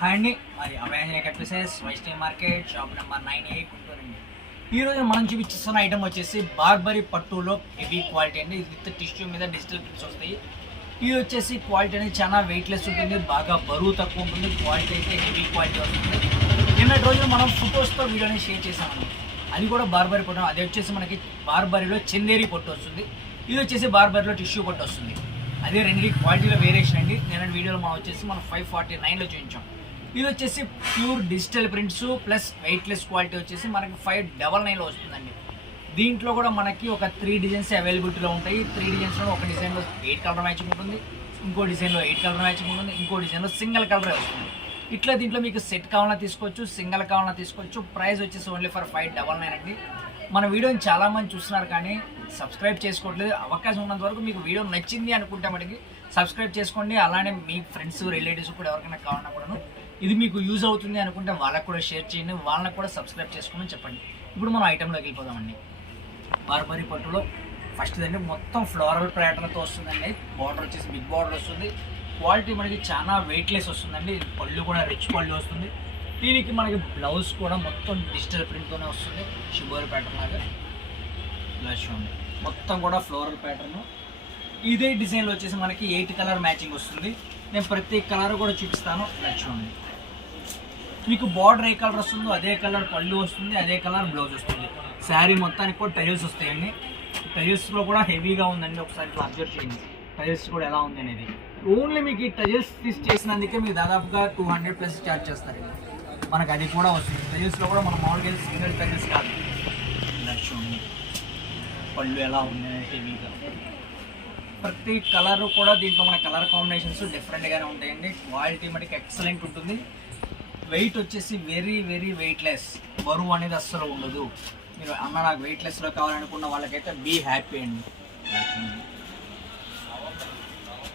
Hi అండి, మరి Abhayanjaneya cut pieces Vaishnavi market shop number 98 గుంటూరండి. ఈరోజు మనం చూపించిన ఐటమ్ వచ్చేసి బార్బరీ పట్టులో హెవీ క్వాలిటీ అండి. ఇది విత్ టిష్యూ మీద డిజిటల్ ప్రింట్స్ వస్తాయి. ఇది వచ్చేసి క్వాలిటీ అనేది చాలా వెయిట్లెస్ ఉంటుంది, బాగా బరువు తక్కువ ఉంటుంది. క్వాలిటీ అయితే హెవీ క్వాలిటీ వస్తుంది. నిన్నటి రోజున మనం ఫొటోస్తో వీడియోని షేర్ చేసామండి. అది కూడా బార్బరీ పట్టు. అది వచ్చేసి మనకి బార్బరీలో చందేరి పట్టు వస్తుంది. ఇది వచ్చేసి బార్బరీలో టిష్యూ పట్టు వస్తుంది. అదే రెండు క్వాలిటీలో వేరియేషన్ అండి. నేను వీడియోలో మనం వచ్చేసి మనం 549లో చూపించాం. ఇది వచ్చేసి pure digital prints plus weightless quality వచ్చేసి మనకి 599లో వస్తుందండి. దీంట్లో కూడా మనకి ఒక 3 డిజైన్స్ అవైలబిలిటీలో ఉంటాయి. 3 డిజైన్స్లో ఒక డిజైన్లో 8 కలర్ మ్యాచింగ్ ఉంటుంది, ఇంకో డిజైన్లో 8 కలర్ మ్యాచింగ్ ఉంటుంది, ఇంకో డిజైన్లో సింగిల్ కలరే వస్తుంది. ఇట్లా దీంట్లో మీకు సెట్ కావాలన్నా తీసుకోవచ్చు, సింగిల్ కావాలన్నా తీసుకోవచ్చు. ప్రైస్ వచ్చేసి ఓన్లీ ఫర్ 599 అండి. మన వీడియోని చాలామంది చూస్తున్నారు కానీ సబ్స్క్రైబ్ చేసుకోవట్లేదు. అవకాశం ఉన్నంత వరకు మీకు వీడియో నచ్చింది అనుకుంటే మటుకి సబ్స్క్రైబ్ చేసుకోండి. అలానే మీ ఫ్రెండ్స్ రిలేటివ్స్ కూడా ఎవరికైనా కావాలన్నా కూడాను ఇది మీకు యూజ్ అవుతుంది అనుకుంటే వాళ్ళకు కూడా షేర్ చేయండి, వాళ్ళని కూడా సబ్స్క్రైబ్ చేసుకోమని చెప్పండి. ఇప్పుడు మనం ఐటెంలోకి వెళ్ళిపోదామండి. బార్బరీ పట్టులో ఫస్ట్ అండి మొత్తం ఫ్లోరల్ ప్యాటర్న్తో వస్తుందండి. బార్డర్ వచ్చేసి బిగ్ బార్డర్ వస్తుంది. క్వాలిటీ మనకి చాలా వెయిట్లెస్ వస్తుందండి. పళ్ళు కూడా రిచ్ పళ్ళు వస్తుంది. దీనికి మనకి బ్లౌజ్ కూడా మొత్తం డిజిటల్ ప్రింట్తోనే వస్తుంది. షిబోరి ప్యాటర్న్ లాగా ఇలా చూడండి, మొత్తం కూడా ఫ్లోరల్ ప్యాటర్న్. ఇదే డిజైన్లో వచ్చేసి మనకి 8 కలర్ మ్యాచింగ్ వస్తుంది. నేను ప్రతి కలర్ కూడా చూపిస్తాను, ఇలా చూడండి. మీకు బార్డర్ ఏ కలర్ వస్తుందో అదే కలర్ పళ్ళు వస్తుంది, అదే కలర్ బ్లౌజ్ వస్తుంది. శారీ మొత్తానికి కూడా టైల్స్ వస్తాయండి. టైల్స్లో కూడా హెవీగా ఉందండి. ఒకసారి ఇట్లా అబ్జర్వ్ చేయండి టైల్స్ కూడా ఎలా ఉంది అనేది. ఓన్లీ మీకు ఈ టైల్స్ తీసి చేసినందుకే మీకు దాదాపుగా 200+ ఛార్జ్ చేస్తారు. మనకు అది కూడా వస్తుంది. టైల్స్లో కూడా మనం మామూలుగా సింగిల్ టైల్స్ కాదు. ఇలా చూడండి పళ్ళు ఎలా ఉంది అనేది హెవీగా. ప్రతి కలర్ కూడా దీంట్లో మన కలర్ కాంబినేషన్స్ డిఫరెంట్గానే ఉంటాయండి. క్వాలిటీ మనకి ఎక్సలెంట్ ఉంటుంది. వెయిట్ వచ్చేసి వెరీ వెరీ వెయిట్లెస్, బరువు అనేది అస్సలు ఉండదు. మీరు అన్న నాకు వెయిట్లెస్లో కావాలనుకున్న వాళ్ళకైతే బీ హ్యాపీ అండి.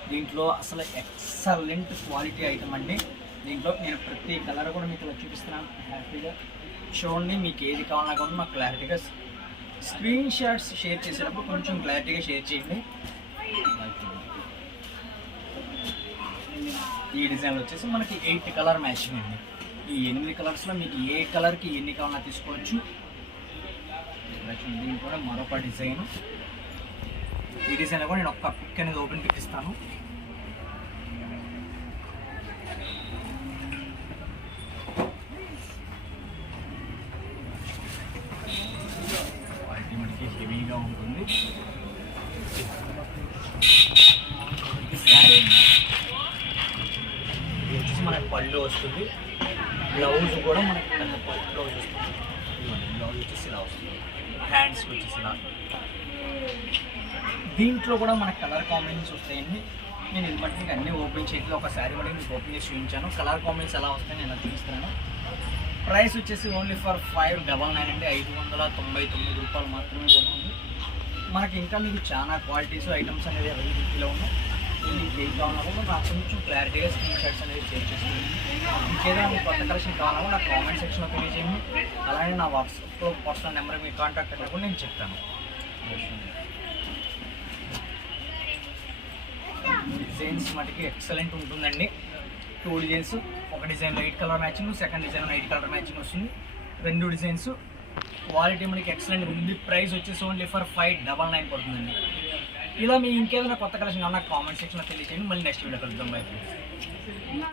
దీంట్లో అసలు ఎక్సలెంట్ క్వాలిటీ ఐటమ్ అండి. దీంట్లో నేను ప్రతి కలర్ కూడా మీకు ఇలా చూపిస్తున్నాను. హ్యాపీగా చూడండి. మీకు ఏది కావాలన్నా కూడా మాకు క్లారిటీగా స్క్రీన్ షాట్స్ షేర్ చేసేటప్పుడు కొంచెం క్లారిటీగా షేర్ చేయండి. ఈ డిజైన్ వచ్చేసి మనకి 8 కలర్ మ్యాచింగ్ అండి. ఈ 8 కలర్స్లో మీకు ఏ కలర్కి ఎన్ని కావాలన్నా తీసుకోవచ్చు. దీని కూడా మరొక డిజైన్. ఈ డిజైన్లో కూడా నేను ఒక్క పిక్ అనేది ఓపెన్ పిక్ ఇస్తాను. క్వాలిటీ మనకి హెవీగా ఉంటుంది. ఇది వచ్చేసి మనకి పళ్ళు వస్తుంది. బ్లౌజ్ కూడా మనకి పెద్ద బ్లౌజ్ వస్తుంది. బ్లౌజ్ వచ్చేసి ఇలా వస్తుంది. హ్యాండ్స్కి వచ్చేసి ఇలా. దీంట్లో కూడా మనకి కలర్ కాంబినేషన్స్ వస్తాయండి. నేను ఇది బట్టి మీకు అన్నీ ఓపెన్ చేయట్లేదు. ఒక శారీ బట్టి మీకు ఓపెన్ చేసి చూపించాను. కలర్ కాంబినేషన్స్ ఎలా వస్తాయి నేను చూపిస్తున్నాను. ప్రైస్ వచ్చేసి ఓన్లీ ఫర్ 599 అండి. 599 రూపాయలు మాత్రమే పడుతుంది. మనకి ఇంకా మీకు చాలా క్వాలిటీస్ ఐటమ్స్ అనేది అవైలబిలిటీలో ఉన్నాయి. మీకు ఏం కావాలన్నా కూడా నాకు కొంచెం క్లారిటీగా స్క్రీన్ షాట్స్ అనేది షేర్ చేస్తుంది. ఇంకేదైనా మీకు కొత్త కలెక్షన్ కావాలన్నా నాకు కామెంట్ సెక్షన్లో తెలియజేయండి. అలాగే నా వాట్సాప్లో పర్సనల్ నెంబర్ మీకు కాంటాక్ట్ అక్కడ కూడా నేను చెప్తాను. డిజైన్స్ మటుకి ఎక్సలెంట్ ఉంటుందండి. 2 డిజైన్స్, ఒక డిజైన్లో 8 కలర్ మ్యాచింగ్, సెకండ్ డిజైన్లో 8 కలర్ మ్యాచింగ్ వస్తుంది. 2 డిజైన్స్. క్వాలిటీ మనకి ఎక్సలెంట్ ఉంది. ప్రైస్ వచ్చేసి ఓన్లీ ఫర్ 599 పడుతుందండి. ఇలా మీ ఇంకేదైనా కొత్త కలెక్షన్ కావాలన్నా కామెంట్ సెక్షన్లో తెలియజేయండి. మళ్ళీ నెక్స్ట్ వీడియో కలుద్దాం. బై.